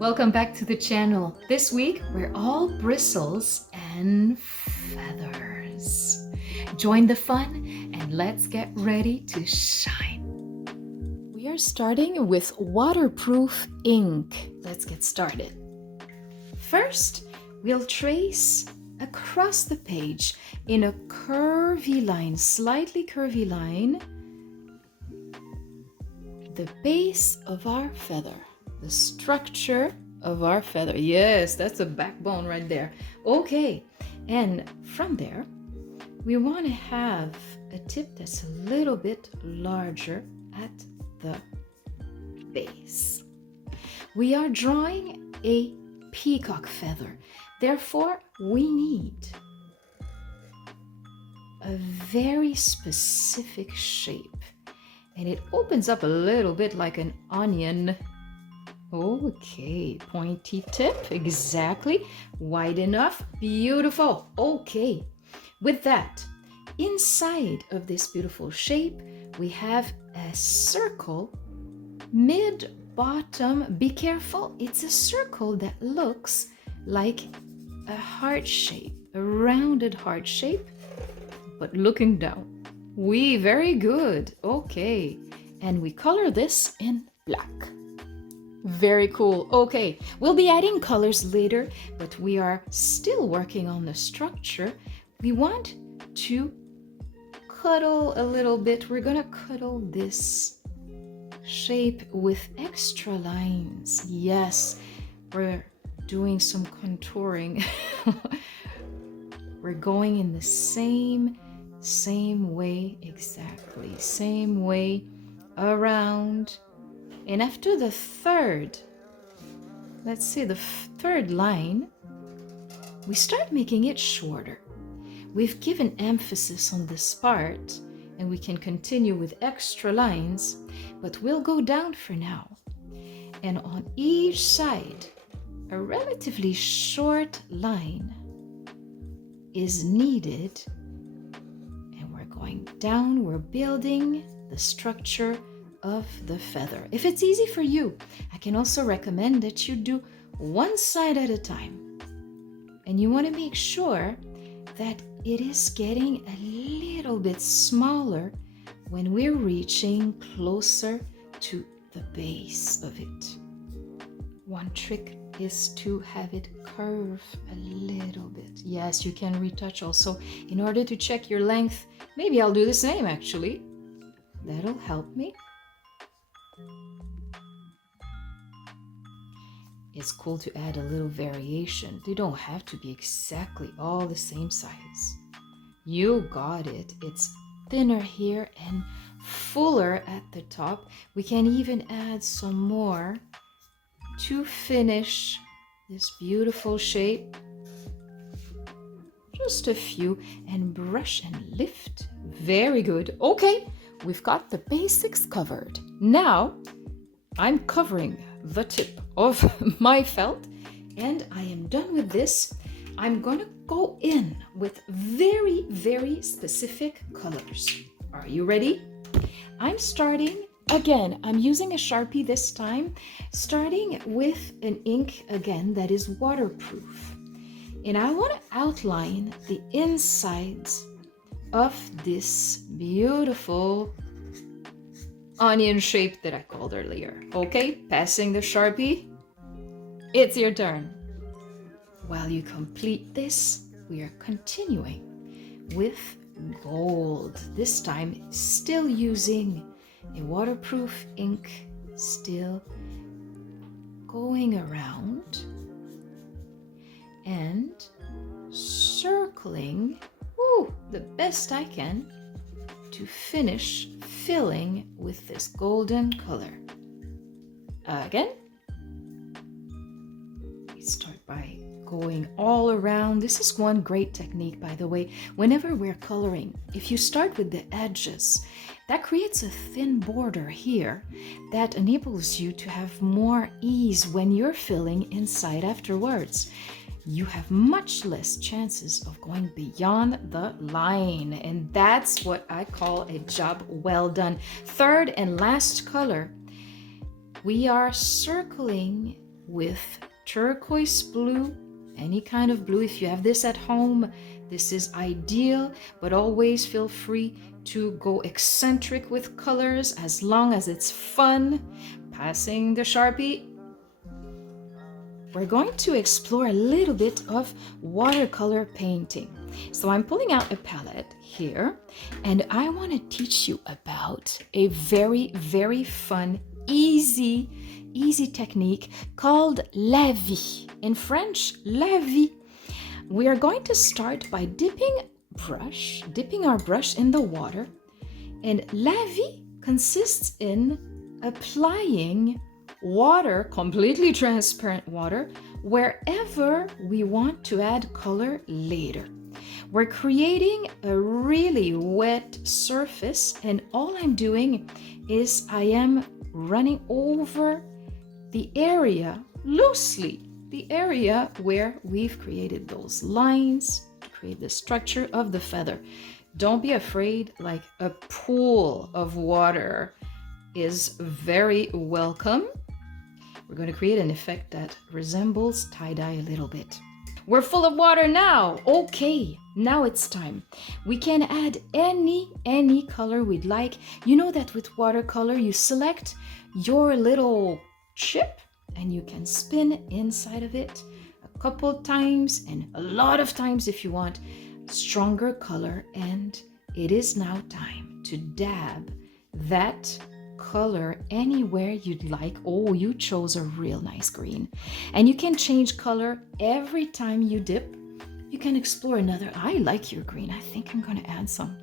Welcome back to the channel. This week, we're all bristles and feathers. Join the fun and let's get ready to shine. We are starting with waterproof ink. Let's get started. First, we'll trace across the page in a curvy line, slightly curvy line, the base of our feather. The structure of our feather. Yes, that's a backbone right there. Okay, and from there, we want to have a tip that's a little bit larger at the base. We are drawing a peacock feather. Therefore, we need a very specific shape. And it opens up a little bit like an onion. Okay, pointy tip, exactly. Wide enough, beautiful. Okay, with that, inside of this beautiful shape, we have a circle, mid-bottom. Be careful, it's a circle that looks like a heart shape, a rounded heart shape, but looking down. Very good. Okay, and we color this in black. Very cool. Okay, we'll be adding colors later, but we are still working on the structure. We want to cuddle a little bit. We're gonna cuddle this shape with extra lines. Yes, we're doing some contouring. We're going in the same way, exactly, same way around. And after the third, let's say the third line, we start making it shorter. We've given emphasis on this part, and we can continue with extra lines, but we'll go down for now. And on each side, a relatively short line is needed. And we're going down, we're building the structure of the feather. If it's easy for you, I can also recommend that you do one side at a time. And you want to make sure that it is getting a little bit smaller when we're reaching closer to the base of it. One trick is to have it curve a little bit. Yes, you can retouch also. In order to check your length, maybe I'll do the same actually. That'll help me. It's cool to add a little variation. They don't have to be exactly all the same size. You got it. It's thinner here and fuller at the top. We can even add some more to finish this beautiful shape. Just a few, and brush and lift. Very good. Okay, we've got the basics covered. Now, I'm covering the tip of my felt, and I am done with this. I'm gonna go in with very, very specific colors. Are you ready? I'm starting, again, I'm using a Sharpie this time, starting with an ink, again, that is waterproof. And I want to outline the insides of this beautiful onion shape that I called earlier. Okay, passing the Sharpie. It's your turn. While you complete this, we are continuing with gold. This time, still using a waterproof ink, still going around and circling the best I can to finish filling with this golden color. Again, we start by going all around. This is one great technique, by the way. Whenever we're coloring, if you start with the edges, that creates a thin border here that enables you to have more ease when you're filling inside afterwards. You have much less chances of going beyond the line, and that's what I call a job well done. Third and last color, we are circling with turquoise blue, any kind of blue. If you have this at home, this is ideal, but always feel free to go eccentric with colors as long as it's fun. Passing the Sharpie. We're going to explore a little bit of watercolor painting. So I'm pulling out a palette here, and I want to teach you about a very, very fun, easy technique called la vie. In French, la vie. We are going to start by dipping our brush in the water, and la vie consists in applying water, completely transparent water, wherever we want to add color later. We're creating a really wet surface, and all I'm doing is I am running over the area loosely, the area where we've created those lines to create the structure of the feather. Don't be afraid, like a pool of water is very welcome. We're going to create an effect that resembles tie-dye a little bit. We're full of water now. Okay, now it's time. We can add any color we'd like. You know that with watercolor, you select your little chip and you can spin inside of it a couple times and a lot of times if you want stronger color. And it is now time to dab that color anywhere you'd like. Oh, you chose a real nice green. And you can change color every time you dip. You can explore another. I like your green. I think I'm going to add some.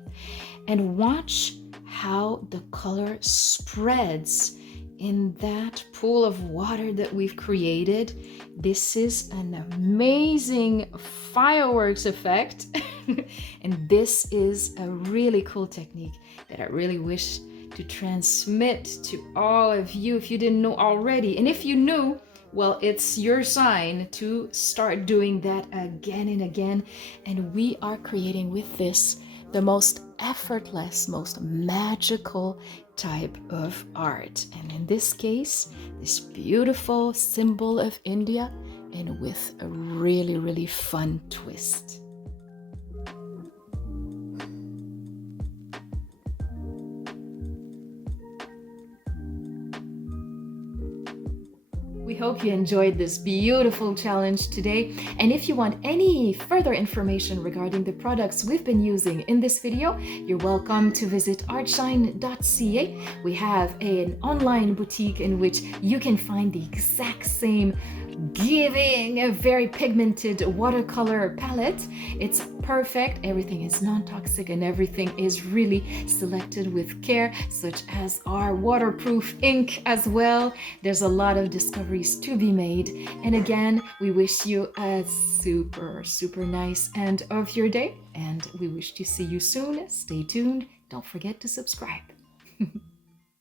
And watch how the color spreads in that pool of water that we've created. This is an amazing fireworks effect. And this is a really cool technique that I really wish to transmit to all of you if you didn't know already. And if you knew, well, it's your sign to start doing that again and again. And we are creating with this the most effortless, most magical type of art. And in this case, this beautiful symbol of India, and with a really, really fun twist. We hope you enjoyed this beautiful challenge today. And if you want any further information regarding the products we've been using in this video, you're welcome to visit Artshine.ca. We have an online boutique in which you can find the exact same giving a very pigmented watercolor palette. It's perfect. Everything is non-toxic and everything is really selected with care, such as our waterproof ink as well. There's a lot of discoveries to be made. And again, we wish you a super nice end of your day, and we wish to see you soon. Stay tuned. Don't forget to subscribe.